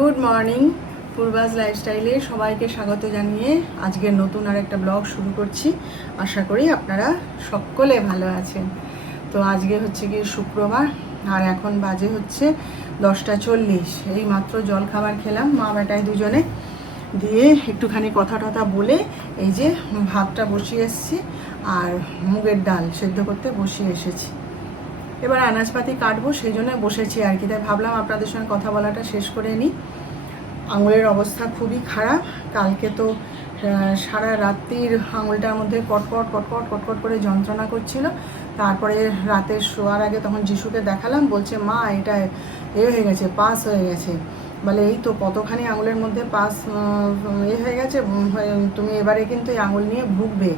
Good morning. পূর্বাজ লাইফস্টাইলে সবাইকে স্বাগত জানিয়ে আজকের নতুন আর একটা ব্লগ শুরু করছি। আশা করি আপনারা সকলে ভালো আছেন। তো আজকে হচ্ছে গিয়ে শুক্রবার, আর এখন বাজে হচ্ছে 10টা 40। এই মাত্র জল খাবার খেলাম মা বেটায় দুজনে, দিয়ে একটুখানি কথা টথা বলে এই যে ভাতটা বসিয়ে এসেছি আর মুগের ডাল সেদ্ধ করতে বসিয়ে এসেছি। এবার আনাজপাতি কাটবো, সেই জন্য বসেছি আর কি। তাই ভাবলাম আপনাদের সঙ্গে কথা বলাটা শেষ করে নিই। আঙুলের অবস্থা খুবই খারাপ। কালকে তো সারা রাত্রির আঙুলটার মধ্যে কটকট কটকট কটকট করে যন্ত্রণা করছিল। তারপরে রাতে শোয়ার আগে তখন যিশুকে দেখালাম, বলছে মা এটা হয়ে গেছে, পাস হয়ে গেছে। বলে এই তো কতখানি আঙুলের মধ্যে পাস হয়ে গেছে, তুমি এবারে কিন্তু এই আঙুল নিয়ে ভুগবে।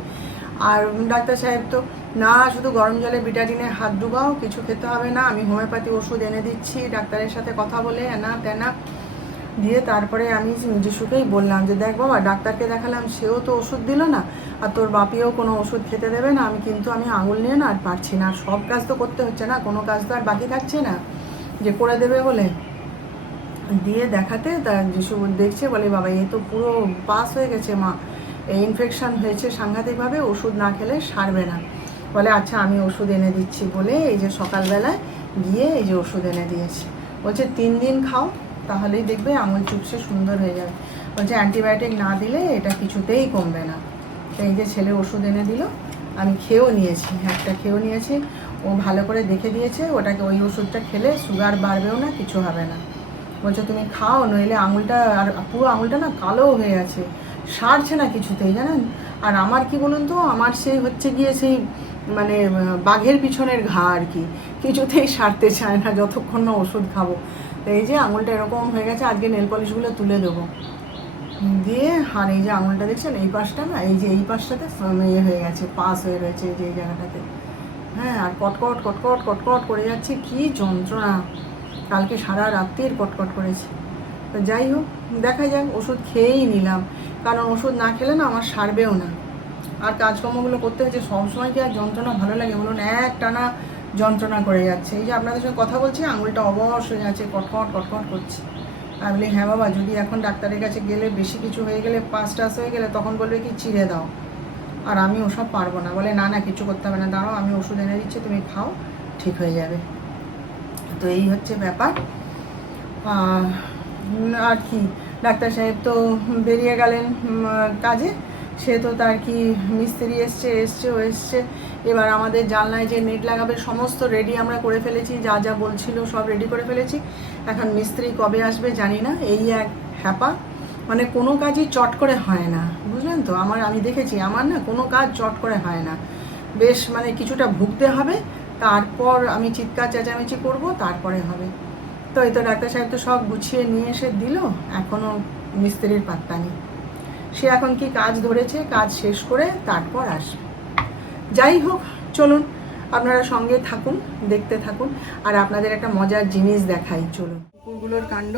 আর ডাক্তার সাহেব তো না, শুধু গরম জলে বিটাডিনে হাত ডুবাও, কিছু খেতে হবে না, আমি হোমিওপ্যাথি ওষুধ এনে দিচ্ছি ডাক্তারের সাথে কথা বলে না তেনা। দিয়ে তারপরে আমি যিশুকেই বললাম যে দেখ বাবা, ডাক্তারকে দেখালাম, সেও তো ওষুধ দিল না, আর তোর বাপিও কোনো ওষুধ খেতে দেবে না। আমি আঙুল নিয়ে না আর পারছি না, আর সব কাজ তো করতে হচ্ছে না, কোনো কাজ তো আর বাকি থাকছে না যে করে দেবে বলে। দিয়ে দেখাতে তার যিশু দেখছে, বলে বাবা এ তো পুরো পাস হয়ে গেছে মা, এই ইনফেকশান হয়েছে সাংঘাতিকভাবে, ওষুধ না খেলে সারবে না। বলে আচ্ছা আমি ওষুধ এনে দিচ্ছি বলে এই যে সকালবেলায় গিয়ে এই যে ওষুধ এনে দিয়েছি। বলছে 3 দিন খাও, তাহলেই দেখবে আঙুল চুপসে সুন্দর হয়ে যাবে। বলছে অ্যান্টিবায়োটিক না দিলে এটা কিছুতেই কমবে না। তো এই যে ছেলে ওষুধ এনে দিল, আমি খেয়েও নিয়েছি, একটা খেয়েও নিয়েছি। ও ভালো করে দেখে দিয়েছে, ওটাকে ওই ওষুধটা খেলে সুগার বাড়বেও না, কিছু হবে না। বলছে তুমি খাও, নইলে আঙুলটা, আর পুরো আঙুলটা না কালো হয়ে আছে, সারছে না কিছুতেই, জানেন। আর আমার কি বলুন তো, আমার সেই হচ্ছে গিয়ে সেই মানে বাঘের পিছনের ঘা আর কি, কিছুতেই সারতে চায় না যতক্ষণ না ওষুধ খাবো। তো এই যে আঙুলটা এরকম হয়ে গেছে, আজকে নেল পলিশগুলো তুলে দেবো। দিয়ে আর এই যে আঙুলটা দেখছেন, এই পাশটা না, এই যে এই পাশটাতে হয়ে গেছে, পাস হয়ে রয়েছে এই যে এই জায়গাটাতে। হ্যাঁ, আর কটকট কটকট কটকট করে যাচ্ছে, কি যন্ত্রণা। কালকে সারা রাত্রির কটকট করেছে। তো যাই হোক, দেখা যাক, ওষুধ খেয়েই নিলাম, কারণ ওষুধ না খেলে না আমার সারবেও না। আর কাজকর্মগুলো করতে হচ্ছে, সবসময় কি আর যন্ত্রণা ভালো লাগে বলুন, একটানা যন্ত্রণা করে যাচ্ছে। এই যে আপনাদের সঙ্গে কথা বলছি, আঙুলটা অবশ হয়ে যাচ্ছে, কটকট কটকট করছে। আমি বলি হ্যাঁ বাবা, যদি এখন ডাক্তারের কাছে গেলে বেশি কিছু হয়ে গেলে, পাস টাস হয়ে গেলে, তখন বলবে কি চিড়ে দাও, আর আমি ওসব পারবো না। বলে না না, কিছু করতে হবে না, দাঁড়াও আমি ওষুধ এনে দিচ্ছি, তুমি খাও, ঠিক হয়ে যাবে। তো এই হচ্ছে ব্যাপার। আর কি, ডাক্তার সাহেব তো বেরিয়ে গেলেন কাজে। সে তো তার কি মিস্ত্রি এসছে। এবার আমাদের জানলায় যে নেট লাগাবে সমস্ত রেডি আমরা করে ফেলেছি, যা যা বলছিল সব রেডি করে ফেলেছি। এখন মিস্ত্রি কবে আসবে জানি না, এই এক হ্যাপা। মানে কোনো কাজই চট করে হয় না, বুঝলেন তো। আমি দেখেছি, আমার না কোনো কাজ চট করে হয় না, বেশ মানে কিছুটা ভুগতে হবে, তারপর আমি চিৎকার চেঁচামেচি করব, তারপরে হবে। তো এই তো ডাক্তার সাহেব তো সব গুছিয়ে নিয়ে এসে দিল, এখনও মিস্ত্রির পাত্তা নেই। সে এখন কি কাজ ধরেছে, কাজ শেষ করে তারপর আসবে। যাই হোক, চলুন আপনারা সঙ্গে থাকুন, দেখতে থাকুন, আর আপনাদের একটা মজার জিনিস দেখাই, চলুন। কুকুরগুলোর কাণ্ড।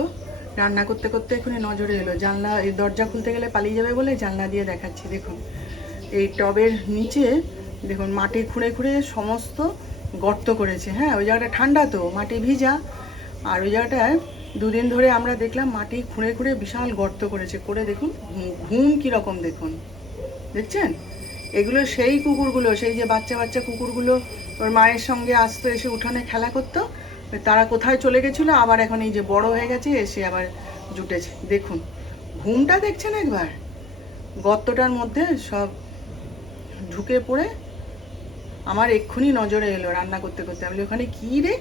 রান্না করতে করতে এখানে নজরে এলো, জানলা, এই দরজা খুলতে গেলে পালিয়ে যাবে বলে জানলা দিয়ে দেখাচ্ছি। দেখুন এই টবের নিচে দেখুন মাটি খুঁড়ে খুঁড়ে সমস্ত গর্ত করেছে। হ্যাঁ, ওই জায়গাটা ঠান্ডা তো, মাটি ভিজা, আর ওই জায়গাটায় 2 দিন ধরে আমরা দেখলাম মাটি খুঁড়ে খুঁড়ে বিশাল গর্ত করেছে। করে দেখুন ঘুম কীরকম, দেখুন, দেখছেন। এগুলো সেই কুকুরগুলো, সেই যে বাচ্চা বাচ্চা কুকুরগুলো ওর মায়ের সঙ্গে আসতো, এসে উঠানে খেলা করতো, তারা কোথায় চলে গেছিলো, আবার এখন এই যে বড় হয়ে গেছে, এসে আবার জুটেছে। দেখুন ঘুমটা দেখছেন একবার, গর্তটার মধ্যে সব ঢুকে পড়ে। আমার এক্ষুনি নজরে এলো রান্না করতে করতে, আমি ওখানে কী রে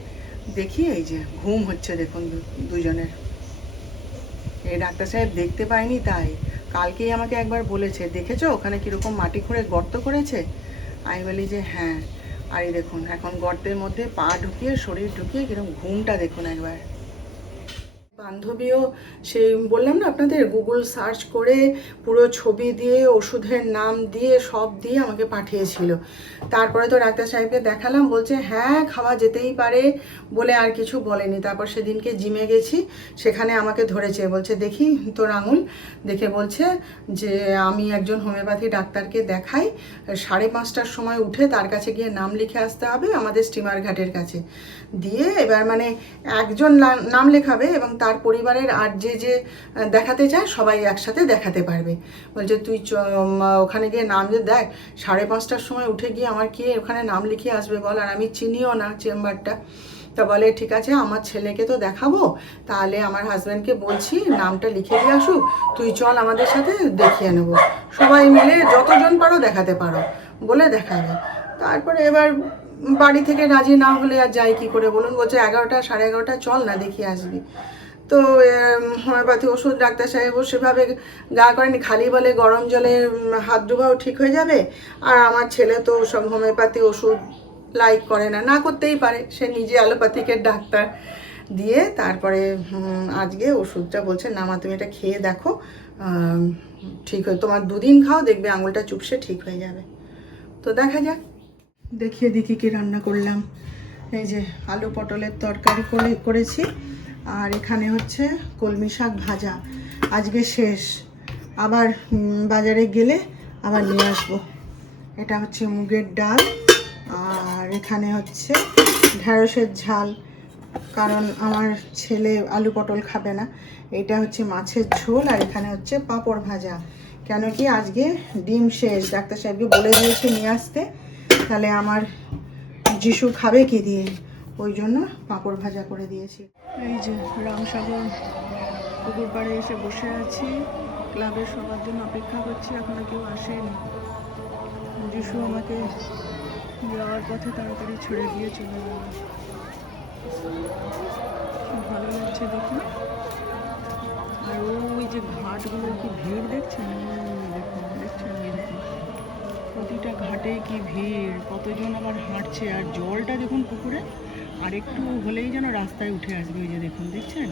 দেখি, এই যে ঘুম হচ্ছে দেখুন দুজনের। এই ডাক্তার সাহেব দেখতে পায়নি, তাই কালকেই আমাকে একবার বলেছে, দেখেছো ওখানে কীরকম মাটি খুঁড়ে গর্ত করেছে। আমি বলি যে হ্যাঁ। আর এই দেখুন এখন গর্তের মধ্যে পা ঢুকিয়ে, শরীর ঢুকিয়ে কীরকম ঘুমটা দেখুন একবার। বান্ধবীও সেই বললাম না আপনাদের, গুগল সার্চ করে পুরো ছবি দিয়ে, ওষুধের নাম দিয়ে, সব দিয়ে আমাকে পাঠিয়েছিল। তারপরে তো ডাক্তার সাহেবকে দেখালাম, বলছে হ্যাঁ খাওয়া যেতেই পারে বলে আর কিছু বলেনি। তারপর সেদিনকে জিমে গেছি, সেখানে আমাকে ধরেছে, বলছে দেখি তোর আঙুল, দেখে বলছে যে আমি একজন হোমিওপ্যাথি ডাক্তারকে দেখাই, 5:30টার সময় উঠে তার কাছে গিয়ে নাম লিখে আসতে হবে আমাদের স্টিমার ঘাটের কাছে। দিয়ে এবার মানে একজন নাম লেখাবে এবং তার তার পরিবারের আর যে দেখাতে চায় সবাই একসাথে দেখাতে পারবে। বলছে তুই ওখানে গিয়ে নাম যে দেখ, 5:30টার সময় উঠে গিয়ে আমার কি ওখানে নাম লিখিয়ে আসবে বল, আর আমি চিনিও না চেম্বারটা। তা বলে ঠিক আছে আমার ছেলেকে তো দেখাবো, তাহলে আমার হাজব্যান্ডকে বলছি নামটা লিখে দিয়ে আসুক, তুই চল আমাদের সাথে দেখিয়ে নেবো, সবাই মিলে যতজন পারো দেখাতে পারো বলে দেখাবে। তারপরে এবার বাড়ি থেকে রাজি না হলে আর যাই কি করে বলুন, বলছে 11টা 11:30 চল না দেখিয়ে আসবি। তো হোমিওপ্যাথি ওষুধ ডাক্তার সাহেবও সেভাবে গা করেনি, খালি বলে গরম জলে হাত ডুবাও ঠিক হয়ে যাবে। আর আমার ছেলে তো সব হোমিওপ্যাথি ওষুধ লাইক করে না, না করতেই পারে, সে নিজে অ্যালোপ্যাথিকের ডাক্তার। দিয়ে তারপরে আজকে ওষুধটা বলছে না মা তুমি এটা খেয়ে দেখো, ঠিক হয়ে তোমার 2 দিন খাও, দেখবে আঙুলটা চুপসে ঠিক হয়ে যাবে। তো দেখা যাক, দেখিয়ে দেখি কি রান্না করলাম। এই যে আলু পটলের তরকারি করেছি, আর এখানে হচ্ছে কলমি শাক ভাজা, আজকে শেষ, আবার বাজারে গেলে আবার নিয়ে আসবো। এটা হচ্ছে মুগের ডাল, আর এখানে হচ্ছে ঢ্যাঁড়সের ঝাল, কারণ আমার ছেলে আলু পটল খাবে না। এটা হচ্ছে মাছের ঝোল, আর এখানে হচ্ছে পাঁপড় ভাজা। কেন কি আজকে ডিম শেষ, ডাক্তার সাহেবকে বলে দিয়েছে নিয়ে আসতে, তাহলে আমার যিশু খাবে কি দিয়ে, ওই জন্য পাঁপড় ভাজা করে দিয়েছি। এই যে রামসাগর পুকুর পাড়ে এসে বসে আছি, ক্লাবের সবার জন্য অপেক্ষা করছি, এখনো কেউ আসেনি। যিশু আমাকে যাওয়ার পথে তাড়াতাড়ি ছেড়ে দিয়ে চলে গেল। ভালো লাগছে দেখুন। আর ওই যে ঘাটগুলোর কি ভিড় দেখছেন, দেখছেন এরকম প্রতিটা ঘাটে কি ভিড়, কতজন আবার হাঁটছে, আর জলটা দেখুন পুকুরে আর একটু হলেই যেন রাস্তায় উঠে আসবে। ওই যে দেখুন, দেখছেন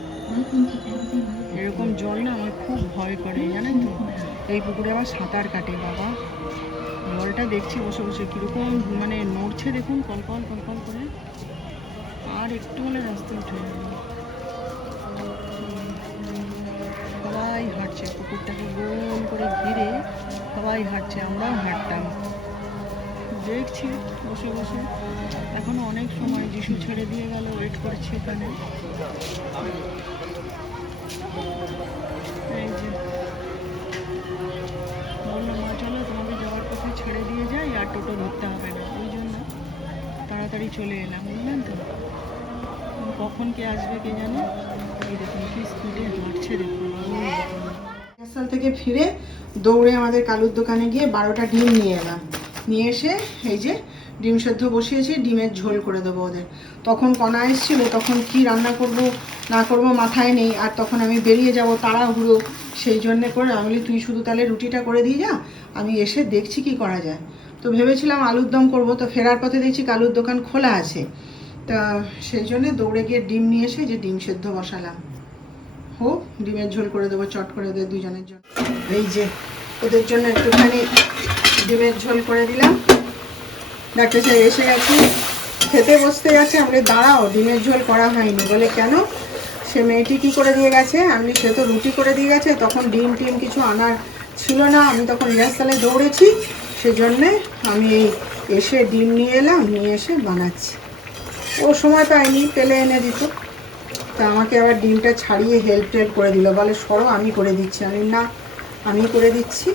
এরকম জল না আমার খুব ভয় করে জানেন তো। এই পুকুরে আবার সাঁতার কাটে বাবা, জলটা দেখছি বসে বসে কীরকম মানে নড়ছে দেখুন, কলকল কলকল করে, আর একটু হলে রাস্তায় উঠে যাবে। সবাই হাঁটছে, পুকুরটাকে গোল করে ঘিরে সবাই হাঁটছে, আমরাও হাঁটতাম, দেখছি বসে বসে। এখনো অনেক সময়, যিশু ছেড়ে দিয়ে গেল, ওয়েট করছি এখানে। এই যে বললো মা চলো তোমাকে যাওয়ার পথে ছেড়ে দিয়ে যাই, আর টোটো ধরতে হবে না, ওই জন্য তাড়াতাড়ি চলে এলাম, বুঝলেন তো। কখন কে আসবে কে জানে। এই দেখুন কি স্পিডে হাঁটছে দেখুন। হাসপাতাল থেকে ফিরে দৌড়ে আমাদের কালুর দোকানে গিয়ে 12টা ডিম নিয়ে এলাম, নিয়ে এসে এই যে ডিম সেদ্ধ বসিয়েছি, ডিমের ঝোল করে দেবো ওদের। তখন কণা এসেছিলো, তখন কি রান্না করব না করব মাথায় নেই, আর তখন আমি বেরিয়ে যাব তাড়াহুড়ো, সেই জন্যে করে আমি বলি তুই শুধু তাহলে রুটিটা করে দিয়ে যা, আমি এসে দেখছি কি করা যায়। তো ভেবেছিলাম আলুর দম করবো, তো ফেরার পথে দেখছি কালুর দোকান খোলা আছে, তা সেই জন্যে দৌড়ে গিয়ে ডিম নিয়ে এসে যে ডিম সেদ্ধ বসালাম, হোক ডিমের ঝোল করে দেবো চট করে ওদের দুজনের জন্য। এই যে ওদের জন্য একটুখানি ডিমের ঝোল করে দিলাম। ডাক্তার সাহেব এসে গেছে, খেতে বসতে যাচ্ছে, আমি দাঁড়াও ডিমের ঝোল করা হয়নি, বলে কেন, সে মেয়েটি কী করে দিয়ে গেছে, আমি সে তো রুটি করে দিয়ে গেছে, তখন ডিম টিম কিছু আনার ছিল না, আমি তখন রিহার্সালে দৌড়েছি, সেজন্যে আমি এসে ডিম নিয়ে এলাম, নিয়ে এসে বানাচ্ছি। ও সময় পায়নি, পেলে এনে দিত, তা আমাকে আবার ডিমটা ছাড়িয়ে হেল্প করে দিল, বলে সরো আমি করে দিচ্ছি, আমি না আমি করে দিচ্ছি।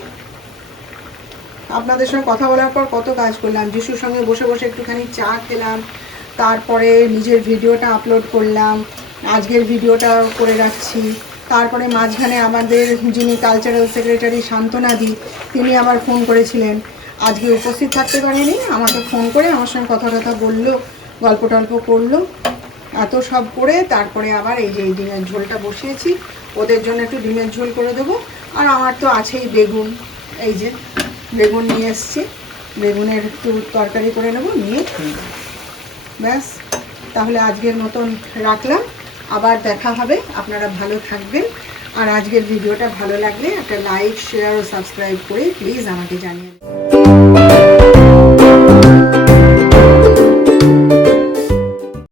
আপনাদের সঙ্গে কথা বলার পর কত কাজ করলাম, যিশুর সঙ্গে বসে বসে একটুখানি চা খেলাম, তারপরে নিজের ভিডিওটা আপলোড করলাম, আজকের ভিডিওটা করে রাখছি, তারপরে মাঝখানে আমাদের যিনি কালচারাল সেক্রেটারি শান্তনাদি, তিনি আবার ফোন করেছিলেন, আজকে উপস্থিত থাকতে পারেনি, আমাকে ফোন করে আমার সঙ্গে কথা বললো, গল্প টল্প করলো, এত সব করে তারপরে আবার এই যে এই ডিমের ঝোলটা বসিয়েছি, ওদের জন্য একটু ডিমের ঝোল করে দেবো। আর আমার তো আছেই বেগুন, এই যে বেগুন নিয়ে এসছি, বেগুনের একটু তরকারি করে নেবো, নিয়ে খেয়ে নেব, ব্যাস। তাহলে আজকের মতন রাখলাম, আবার দেখা হবে, আপনারা ভালো থাকবেন। আর আজকের ভিডিওটা ভালো লাগলে একটা লাইক শেয়ার ও সাবস্ক্রাইব করে প্লিজ আমাকে জানিয়ে